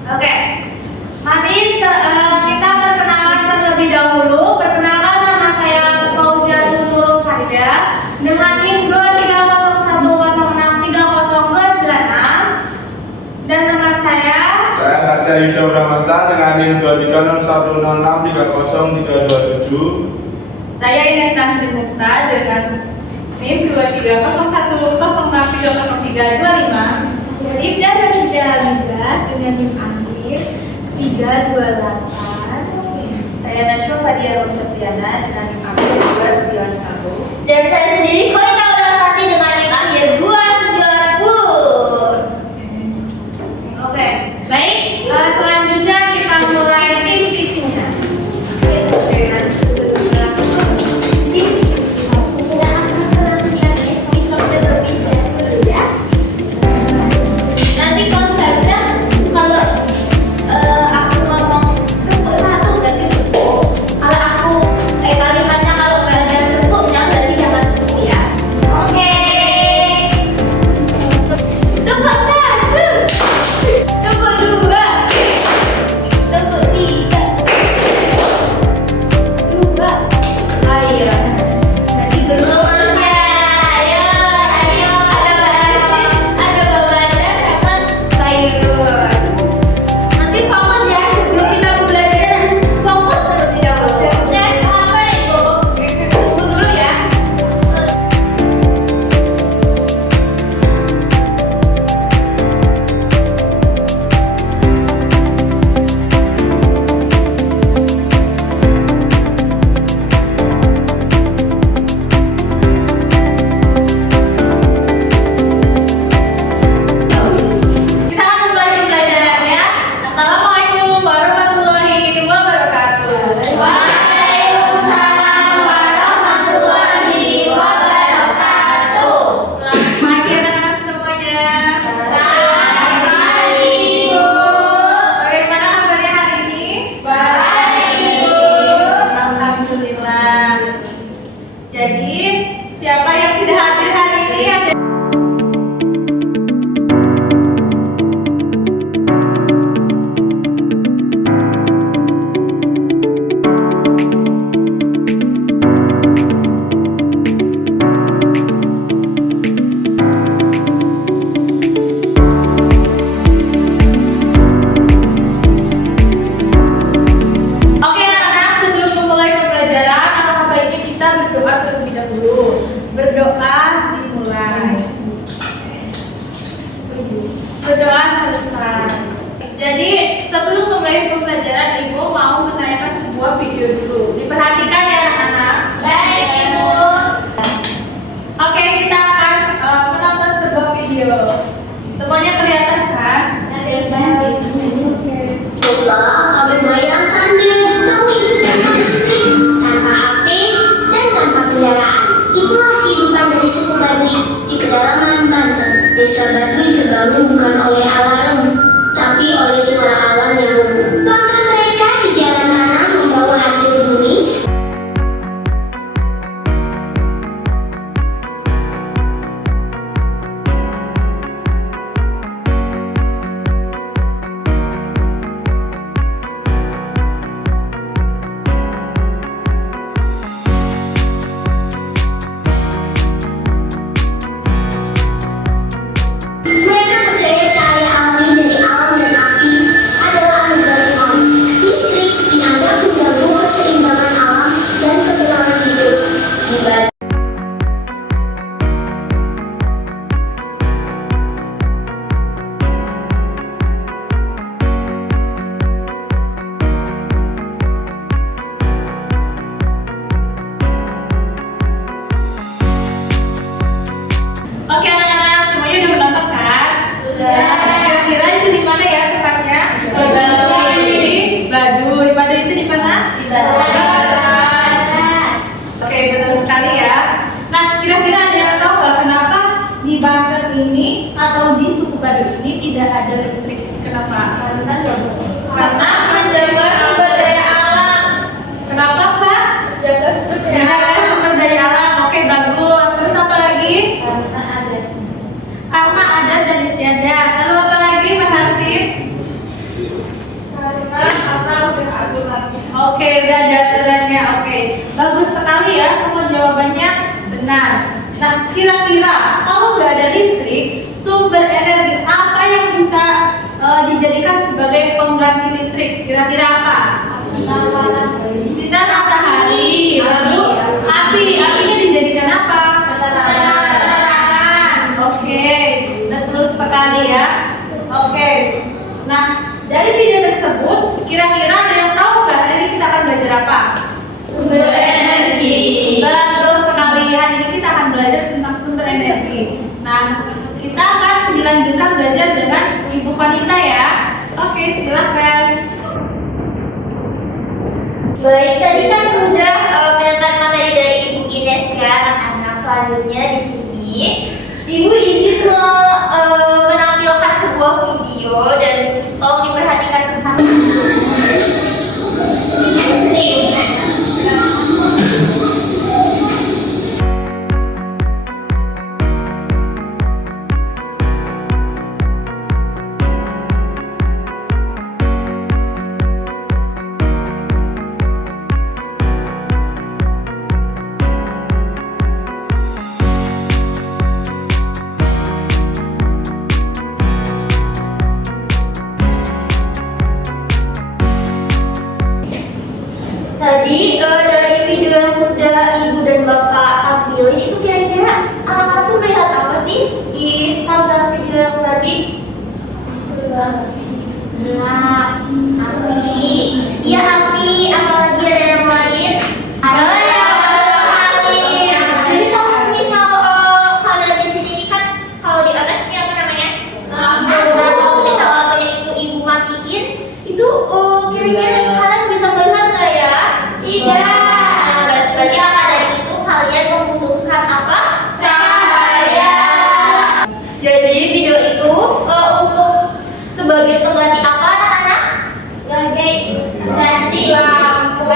Oke, mari kita perkenalan terlebih dahulu. Perkenalkan, nama saya Fauzia Nurul Farida dengan NIM 23010630296 dan teman saya Satya Yuda Bramasta dengan NIM 23010630327. Saya Ines Nasri Mukta dengan NIM 23010630325. Rifda Rashida Aliza dengan NIM akhir 328. Saya Nasya Fadia Rosafiana dengan NIM akhir 291. Dan saya sendiri Korita Ulasati dengan NIM akhir 290. Oke, baik. Selanjutnya kita mulai tim teachingnya. Nanti konsepnya kalau aku ngomong tepuk satu berarti tepuk. Kalau aku kalimatnya kalau nggak ada tepuknya berarti jangan tepuk ya. Oke. Tepuk satu. Tepuk dua. Tepuk tiga. Dua. Ayo. Nanti belum ya. Ayo, ayo. Ada Mbak Asin, ada Mbak Wanda sama Mbak Irun. Nanti fokus ya sebelum kita belajar. Fokus terlebih dahulu. Oke, apa nih Bu? Tunggu dulu ya. Kita akan mulai pembelajarannya. Assalamualaikum warahmatullahi wabarakatuh. Waalaikumsalam warahmatullahi wabarakatuh. Selamat pagi anak-anak semuanya. Selamat pagi, Bu. Bagaimana kabarnya hari ini? Baik, Bu. Alhamdulillah. Jadi, siapa yang tidak hadir hari ini? Ada Oke anak-anak, sebelum memulai pembelajaran, alangkah baiknya kita berdoa terlebih dahulu. Berdoa dimulai. Berdoa selesai. Jadi sebelum memulai pembelajaran, Ibu mau menayangkan sebuah video dulu. Diperhatikan ya anak-anak. Baik, Ibu. Oke, kita akan menonton sebuah video. Semuanya kelihatan kan? Coba kamu bayangkan deh, kamu hidup tanpa listrik, tanpa HP, dan tanpa kendaraan. Itulah kehidupan dari suku Baduy di pedalaman Banten. Desa Baduy terbangun bukan oleh alarm, tapi oleh suara alam yang umum. Langkah mereka di jalan tanah membawa hasil bumi. datarannya. Oke, bagus sekali ya, semua jawabannya benar. Nah, kira-kira kalau nggak ada listrik, sumber energi apa yang bisa dijadikan sebagai pengganti listrik? Kira-kira apa? Sinar matahari. Lalu api. Apinya dijadikan apa? Penerangan. Oke, betul sekali ya. Oke. Nah, dari video tersebut, kira-kira ada yang tahu nggak hari ini kita akan belajar apa? Sumber energi. Betul sekali. Hari ini kita akan belajar tentang sumber energi. Nah, kita akan dilanjutkan belajar dengan Ibu Konita ya. Oke, silakan. Baik, tadi kan sudah menyampaikan materi dari Ibu Ines ya, anak-anak. Selanjutnya di sini Ibu izin menampilkan sebuah video dan tolong diperhatikan sesama. Tadi dari video yang sudah Ibu dan Bapak tampilin itu kira-kira anak-anak tuh melihat apa sih di tampilan video yang tadi? Nah, api. Iya api, apalagi ada yang lain? Ada ya, lain. Jadi kalau misal kalian di sini ini kan kalau di atas ini apa namanya? Nah, kalau misal lampunya itu Ibu matiin, itu kira-kira kalian bisa melihat nggak ya? Tidak. Nah, berarti maka dari itu kalian membutuhkan apa? Cahaya. Jadi video itu untuk sebagai pengganti apa anak-anak? Sebagai pengganti lampu.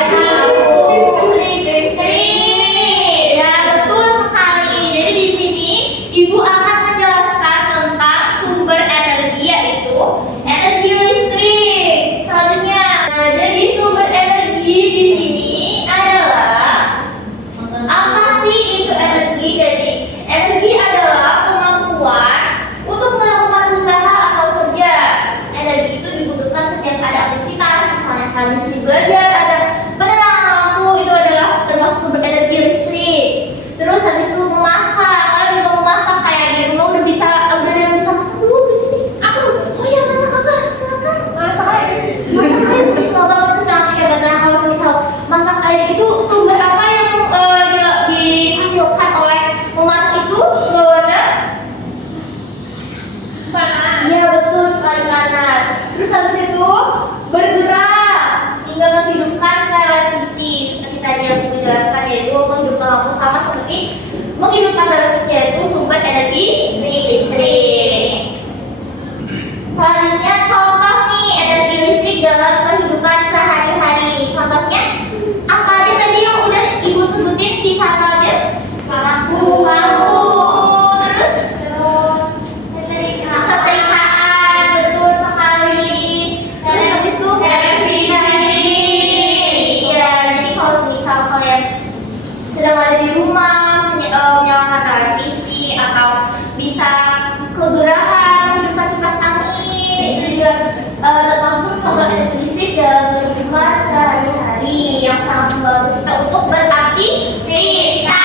Listrik. Ya betul sekali. Jadi di sini Ibu akan menjelaskan tentang sumber energi yaitu energi listrik. Selanjutnya, nah jadi sumber energi di sini adalah apa sih itu energi? Jadi energi adalah kemampuan untuk melakukan usaha atau kerja. Energi itu dibutuhkan setiap ada aktivitas. Misalnya kalian di sini belajar, ada penerangan lampu, itu adalah termasuk sumber energi listrik. Terus habis itu memasak, kalian juga memasak kayak di rumah udah ada yang bisa masak belum di sini? Aku, oh ya masak apa? Silakan. Masak air. Masak air sih nggak apa-apa itu sangat hebat. Nah kalau misal masak air itu sumber apa yang dihasilkan oleh memasak itu? Nggak ada? Panas. Iya betul sekali panas. Terus habis itu bergerak hingga menghidupkan televisi seperti tadi yang aku jelaskan, yaitu menghidupkan lampu sama seperti menghidupkan televisi, yaitu sumber energi listrik. Selanjutnya contoh nih energi listrik dalam kehidupan sehari-hari. Contohnya apa aja tadi yang udah Ibu sebutin di sana aja? Lampu. Terus setrikaan, betul sekali. Terus habis itu televisi. Iya, jadi kalau misal kalian sedang ada di rumah menyalakan televisi atau bisa kegerahan menghidupkan kipas angin, itu juga termasuk sumber energi listrik dalam kehidupan sehari-hari yang sangat membantu kita untuk beraktivitas.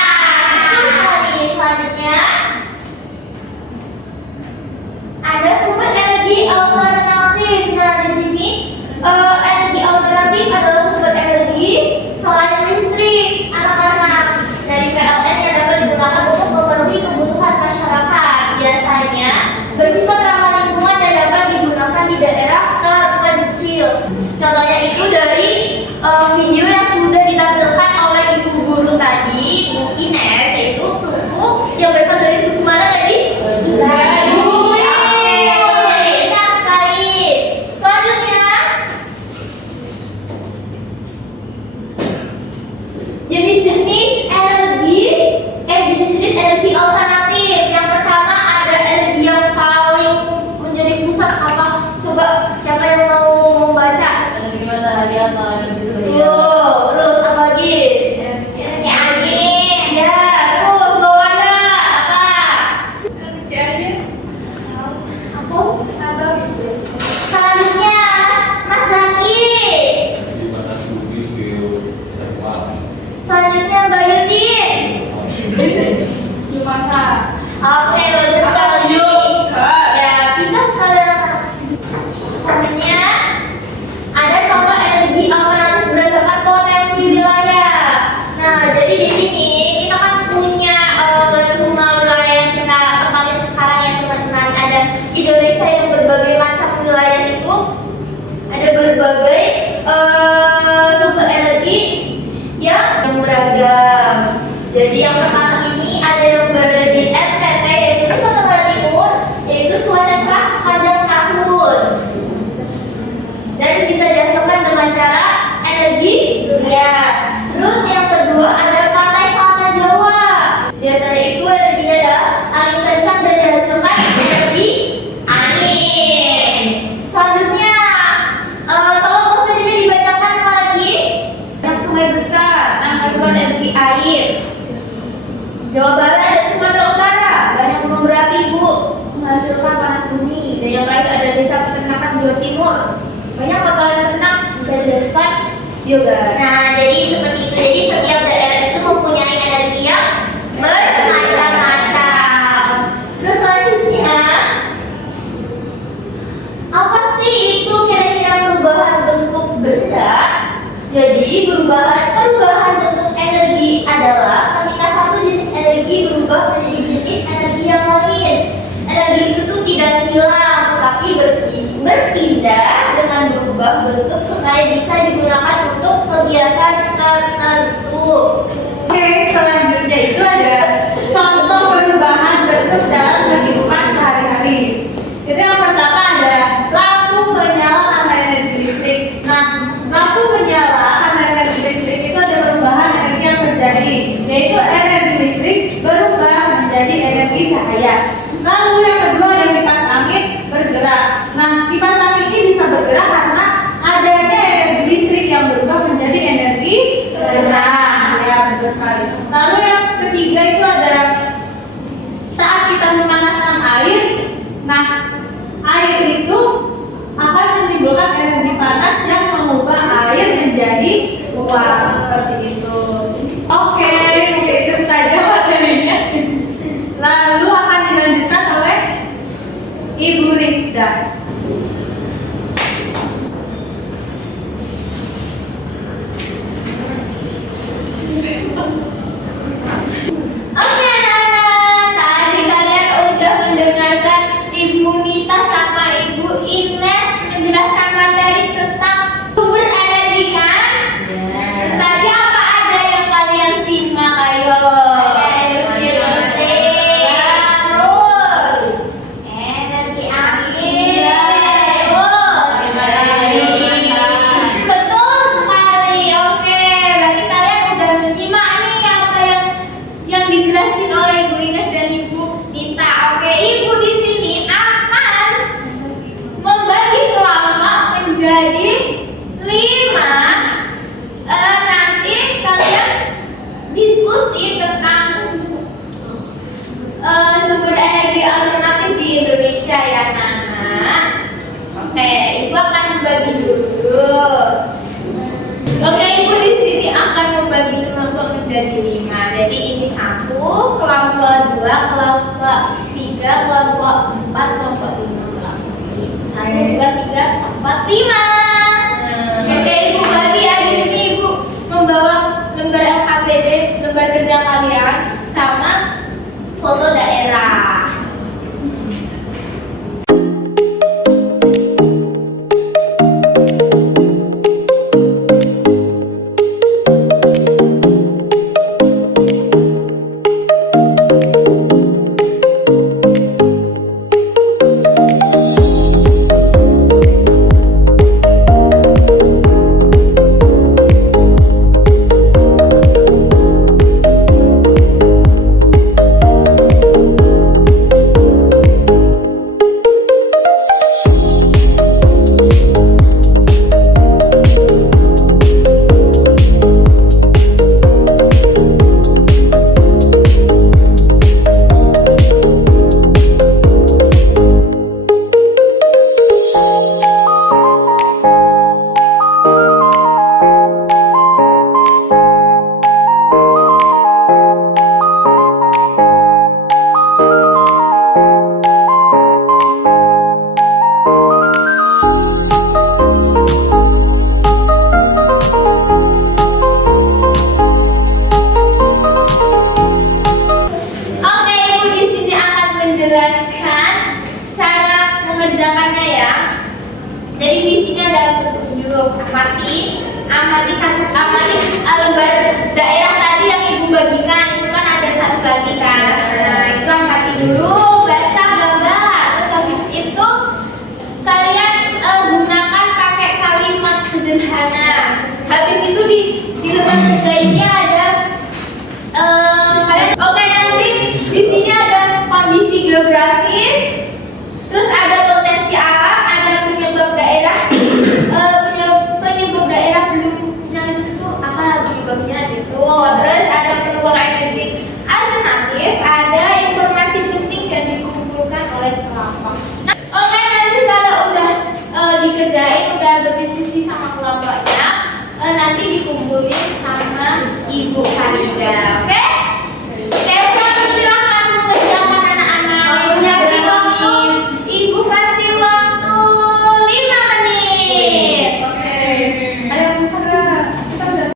Selanjutnya ada sumber energi alternatif. Nah di sini energi alternatif adalah sumber energi selain listrik anak-anak dari PLN yang dapat digunakan untuk memenuhi kebutuhan masyarakat. Biasanya bersifat ramah lingkungan dan dapat digunakan di daerah terpencil. Contohnya itu dari video yang sudah ditampilkan oleh Ibu Guru tadi, Bu Ines, yaitu suku yang berasal dari suku mana tadi? Baduy. Enak sekali. Selanjutnya, jenis-jenis energi alternatif. Yang pertama ada energi yang paling menjadi pusat apa? Coba siapa yang mau membaca? Energi matahari atau energi surya? Tuh, ada berbagai sumber energi yang beragam. Jadi yang pertama ini ada yang berada di NTT, yaitu Nusa Tenggara Timur, yaitu cuaca cerah sepanjang tahun dan bisa dihasilkan dengan cara energi surya. Terus yang kedua ada pantai selatan Jawa. Biasanya itu energinya adalah angin kencang dan dihasilkan energi angin. Selanjutnya, tolong buku ini dibacakan apa lagi? Yang sungai besar, menghasilkan energi air. Jawa Barat dan Sumatera Utara banyak gunung berapi, Bu, menghasilkan panas bumi. Dan yang lain ada desa peternakan Jawa Timur, banyak kotoran ternak bisa dihasilkan biogas. Nah, jadi seperti itu. Jadi setiap daerah itu mempunyai energi yang bermacam-macam. Terus selanjutnya, apa sih itu kira-kira perubahan bentuk benda? Jadi perubahan bentuk energi adalah ketika satu jenis energi berubah menjadi jenis energi yang lain. Energi itu tuh tidak hilang, tetapi berpindah dengan berubah bentuk supaya bisa digunakan untuk kegiatan tertentu. Oke, selanjutnya itu ada contoh perubahan bentuk dalam kehidupan sehari-hari. Itu yang pertama ada lampu menyala karena energi listrik. Nah, lampu menyala karena energi listrik itu ada perubahan energi yang terjadi, yaitu energi listrik berubah menjadi energi cahaya. Lalu yang kedua ada kipas angin bergerak. Nah, kipas angin ini bisa bergerak karena adanya energi listrik yang berubah menjadi energi gerak. Ya, betul sekali. Lalu yang ketiga itu ada saat kita memanaskan air. Nah, air itu akan menimbulkan energi panas yang mengubah air menjadi uap seperti itu. Oke, itu saja materinya. Lalu akan dilanjutkan oleh Ibu Rifda. Oke anak-anak, tadi kalian udah mendengarkan Ibu Nita sama Ibu Ines menjelaskan materi tentang sumber energi kan? Tadi apa aja yang kalian simak? Ayo. Energi angin. Betul sekali. Oke, berarti kalian udah menyimak nih apa yang dijelasin oleh Ibu Ines dan Ibu Nita. Oke, Ibu di sini akan membagi kelompok menjadi 5. Nanti kalian diskusi tentang sumber energi alternatif di Indonesia ya, Nana. Oke, Ibu akan membagi dulu. Oke, Ibu di sini akan membagi kelompok menjadi 5. Jadi ini 1, kelompok 2, kelompok 3, kelompok 4, kelompok 5, kelompok 1, 2, 3, 4, 5. Oke, Ibu bagi ya. Di sini Ibu membawa lembar LKPD, lembar kerja kalian, sama foto daerah. sini ada petunjuk. Amati lembar daerah tadi yang ibu bagikan itu kan ada satu lagi kan. Nah itu amati dulu, baca gambar. Terus habis itu kalian gunakan pakai kalimat sederhana. Habis itu di lembar kerja ini ada kalian oke nanti di sini ada kondisi geografis, terus ada potensi alam, ada penyebab daerah, penyebab daerah belum yang itu apa penyebabnya gitu. Terus ada peluang energi alternatif, ada informasi penting yang dikumpulkan oleh kelompok. Nah, oke nanti kalau udah dikerjain, udah berdiskusi sama kelompoknya, nanti dikumpulin sama Ibu Farida, oke? Silakan mengerjakan anak-anak. Ibu kasih waktu 5 menit. Ada yang susah nggak? Kita udah.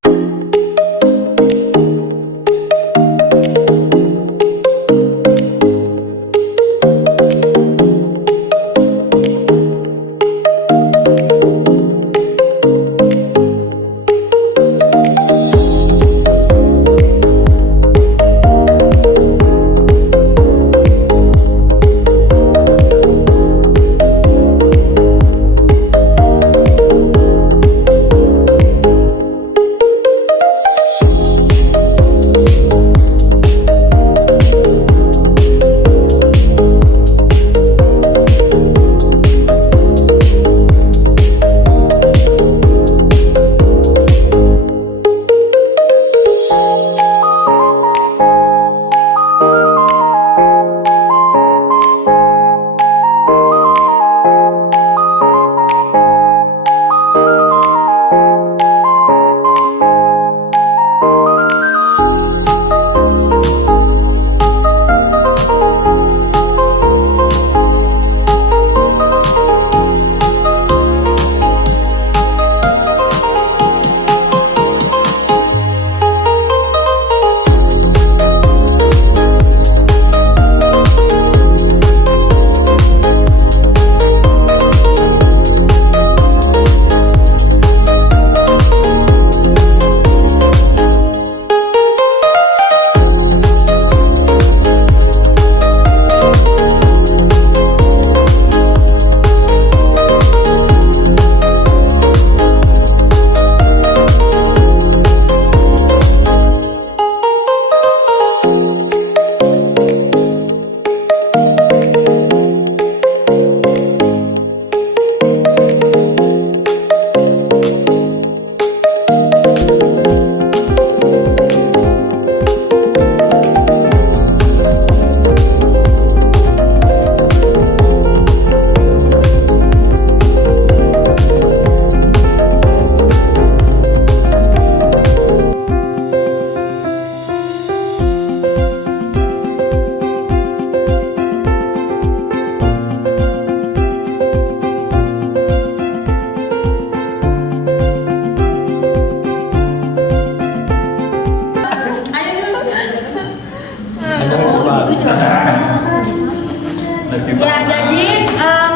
Ya, jadi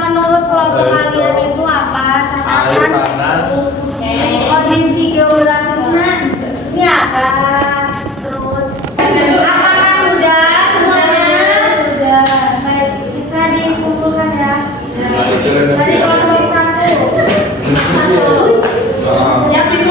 menurut kelompok kalian itu apa? Katakan kondisi geografisnya ini apa? Terus apakah sudah semuanya? Sudah. Baik, bisa dikumpulkan ya. Dari kelompok 1. Yang itu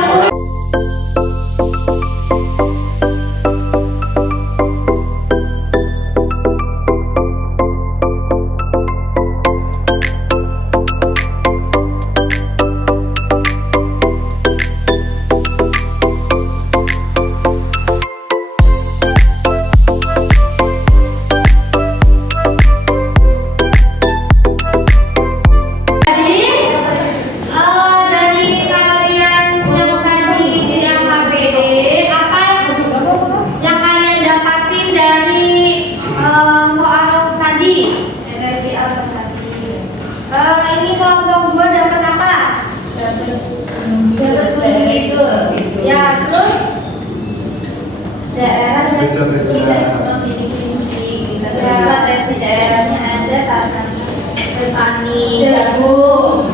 potensi daerahnya ada tanam petani jagung,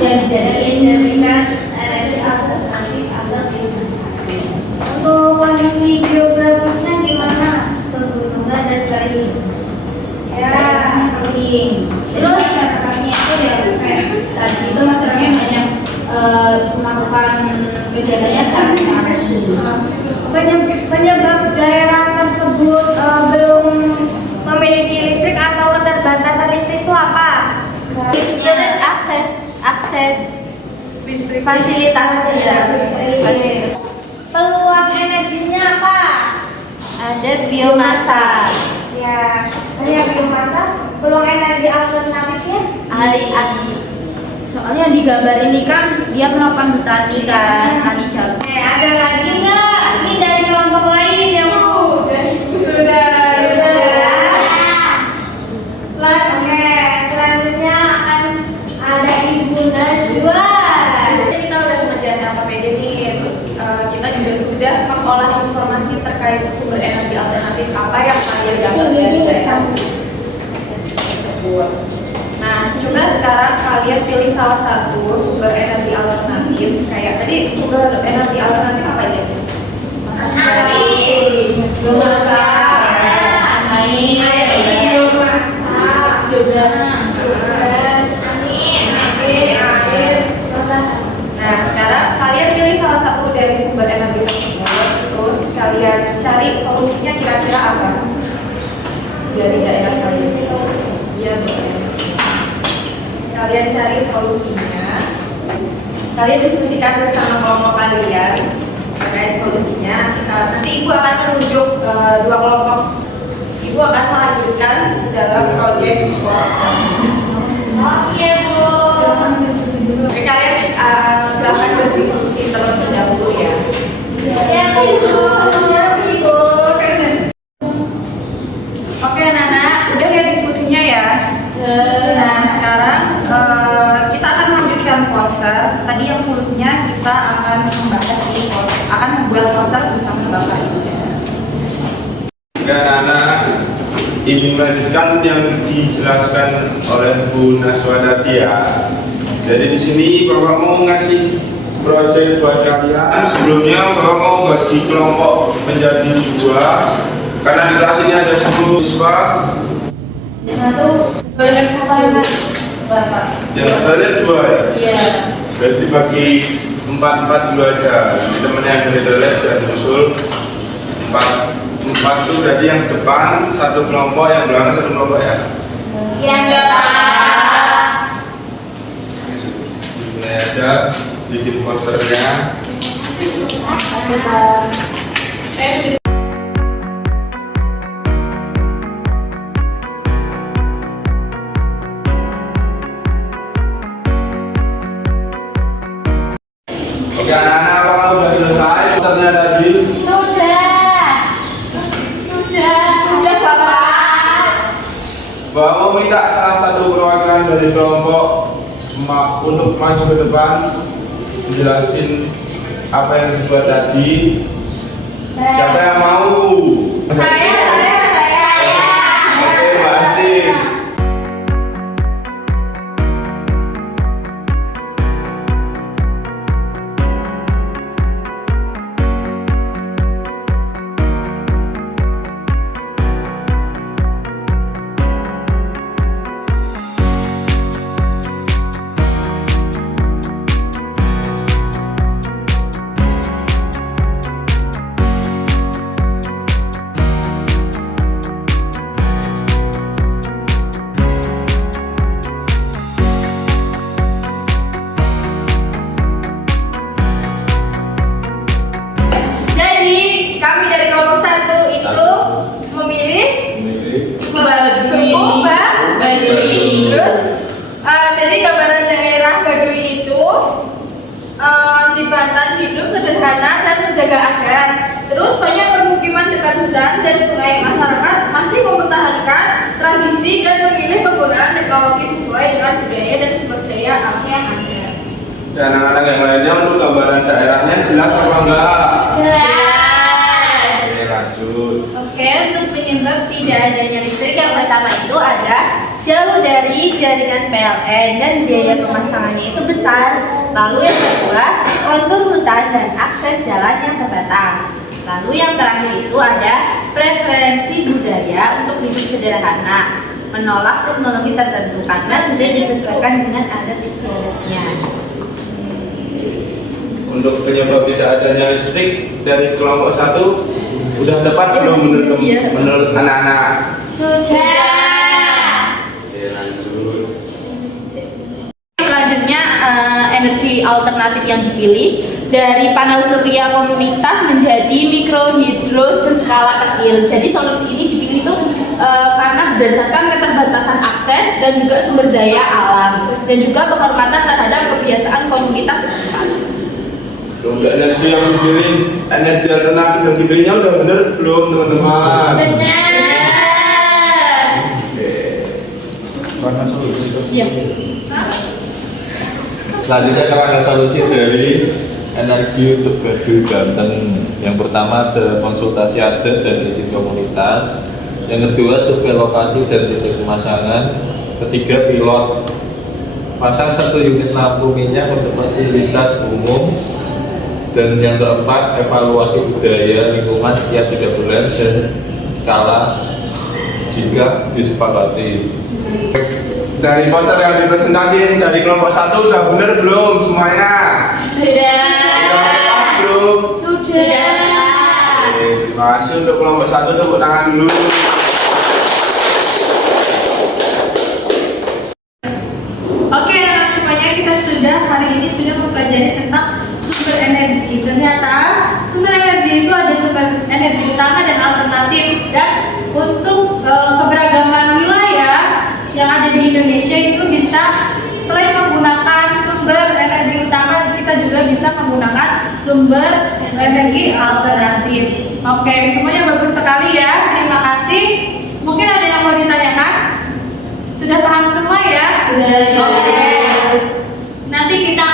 yang dijadikan energi alternatif atau biogas. Untuk kondisi geografisnya gimana? Pegunungan dan kering. Ya, kering. Terus masyarakatnya itu ya kayak tadi itu masyarakatnya banyak melakukan kegiatannya secara Penyebab daerah tersebut belum memiliki listrik atau keterbatasan listrik itu apa? sulit akses Listrik. fasilitas ya. Peluang energinya apa? Ada biomasa, Ya, hanya biomasa. Peluang energi alternatifnya? ahli-ahli. Soalnya di gambar ini kan dia melakukan tani kan, tani jagung. Ada lagi nggak? Ini dari kelompok lain yang mau? Sudah. Oke, selanjutnya akan ada Ibu Najwa. Kita udah mengerjakan AKPD nih, terus kita juga sudah mengolah informasi terkait sumber energi alternatif apa yang kalian dapat dari daerah tersebut. Nah, coba sekarang kalian pilih salah satu sumber energi alternatif. Kayak tadi sumber energi alternatif apa aja? Biomasa, air, biogas. Nah, sekarang kalian pilih salah satu dari sumber energi tersebut, terus kalian cari solusinya kira-kira apa dari daerah kalian. Iya, boleh. Kalian cari solusinya. Kalian diskusikan bersama kelompok kalian terkait solusinya. Nanti Ibu akan menunjuk dua kelompok. Ibu akan melanjutkan dalam proyek poster. Oke Bu. Oke, kalian silahkan berdiskusi terlebih dahulu ya. Siap Ibu. Oke, Nana, udah ya diskusinya ya. Nah, sekarang kita akan melanjutkan poster. Tadi yang solusinya kita akan membahas di poster, akan membuat poster bersama Bapak Ibu. Dan anak ini melanjutkan yang dijelaskan oleh Bu Najwa tadi ya. Jadi di sini Bapak mau ngasih proyek buat kalian. Sebelumnya Bapak mau bagi kelompok menjadi dua. Karena di kelas ini ada 10 siswa. Banyak sama Bapak. Yang kalian dua ya. Iya. Berarti bagi 4 dulu aja. Nanti temennya yang dari dan usul 4 itu berarti yang depan satu kelompok, yang belakang satu kelompok ya. Yang depan. Mulai aja bikin posternya. Oke anak-anak, apakah sudah selesai posternya tadi? Sudah Bapak. Bapak mau minta salah satu perwakilan dari kelompok untuk maju ke depan menjelasin apa yang dibuat tadi. Siapa yang mau? Saya. Oke, Mbak Astin. sederhana dan menjaga adat. Terus banyak permukiman dekat hutan dan sungai. Masyarakat masih mempertahankan tradisi dan memilih penggunaan teknologi sesuai dengan budaya dan sumber daya alam yang ada. Dan anak-anak yang lainnya untuk gambaran daerahnya jelas apa enggak? Jelas. Oke, lanjut. Oke, untuk penyebab tidak adanya listrik yang pertama itu ada jauh dari jaringan PLN dan biaya pemasangannya itu besar. Lalu yang kedua, kontur hutan dan akses jalan yang terbatas. Lalu yang terakhir itu ada preferensi budaya untuk hidup sederhana, menolak teknologi tertentu karena sudah disesuaikan dengan adat istiadatnya. Untuk penyebab tidak adanya listrik dari kelompok 1 udah tepat belum menurut anak-anak? Sudah. Oke, lanjut. Selanjutnya energi alternatif yang dipilih dari panel surya komunitas menjadi mikrohidro berskala kecil. Jadi solusi ini dipilih itu karena berdasarkan keterbatasan akses dan juga sumber daya alam dan juga penghormatan terhadap kebiasaan komunitas setempat. Untuk energi yang dipilih, energi alternatif yang dipilihnya udah bener belum teman-teman? Benar. Oke. Karena solusi. Iya. Selanjutnya karena solusi dari energi untuk baju Banten. Yang pertama ada konsultasi adat dan izin komunitas. Yang kedua survei lokasi dan titik pemasangan. Ketiga pilot pasang 1 unit lampu minyak untuk fasilitas umum. Dan yang keempat evaluasi budaya lingkungan setiap 3 bulan dan skala jika disepakati. Dari poster yang dipresentasiin dari kelompok 1 udah bener belum semuanya? Sudah. Udah belum? Sudah. Oke, terima kasih untuk kelompok 1, tepuk tangan dulu. Oke, anak semuanya kita sudah hari ini sudah mempelajari tentang sumber energi. Ternyata sumber energi itu ada sumber energi utama dan alternatif, dan untuk keberagaman wilayah yang ada di Indonesia itu bisa selain menggunakan sumber energi utama, kita juga bisa menggunakan sumber energi alternatif. Oke, semuanya bagus sekali ya. Terima kasih. Mungkin ada yang mau ditanyakan? Sudah paham semua ya? Sudah. Oke. Nanti kita